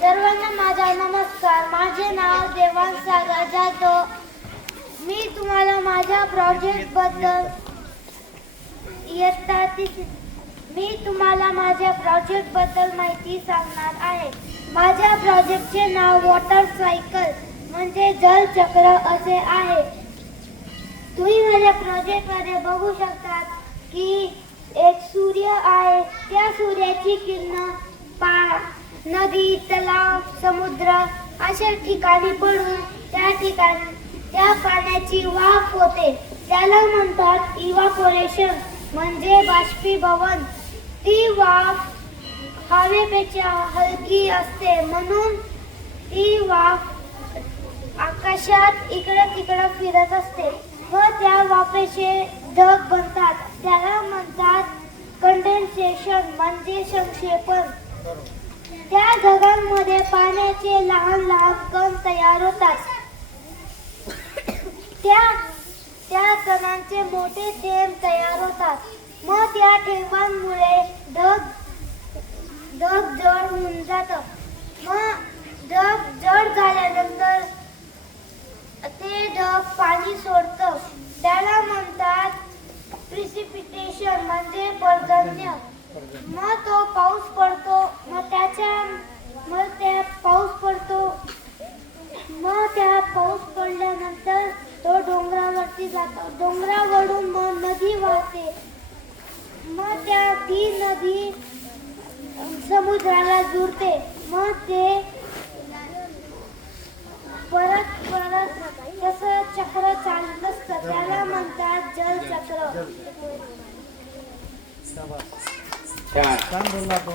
सर्वांना माझा नमस्कार. माझे नाव देवांश सागर जाधव. मी तुम्हाला माझ्या प्रोजेक्टबद्दल माहिती सांगणार आहे. माझ्या प्रोजेक्टचे नाव वॉटर सायकल म्हणजे जलचक्र असे आहे. तुम्ही माझ्या प्रोजेक्टमध्ये बघू शकता की एक सूर्य आहे. त्या सूर्याची किरण नदी, तलाव, समुद्र अशा ठिकाणी पडून त्या पाण्याची वाफ होते. त्याला म्हणतात इव्हापोरेशन म्हणजे बाष्पीभवन. ती वाफ हवेपेक्षा हलकी असते म्हणून ती वाफ आकाशात इकडे तिकडे फिरत असते व त्या वाफेचे ढग बनतात. त्याला म्हणतात कंडेन्सेशन म्हणजे संक्षेपण. त्या ढगांमध्ये पाण्याचे लहान लहान कण तयार होतात. त्या कणांचे मोठे थेंब तयार होतात. मग त्या थेंबांमुळे ढग जड होऊन जातं. मग ढग जड झाल्यानंतर ते ढग पाणी सोडतं. त्याला म्हणतात प्रिसिपिटेशन म्हणजे पर्जन्य. मग तो पाऊस पडतो. मग त्या पाऊस पडल्यानंतर तो डोंगरावरती जातो. डोंगरावरून मग नदी वाहते. मग ती नदी समुद्राला जुळते. मग ते परत तसं चक्र चालत असतं. त्याला म्हणतात जलचक्र. छान बोलला तो.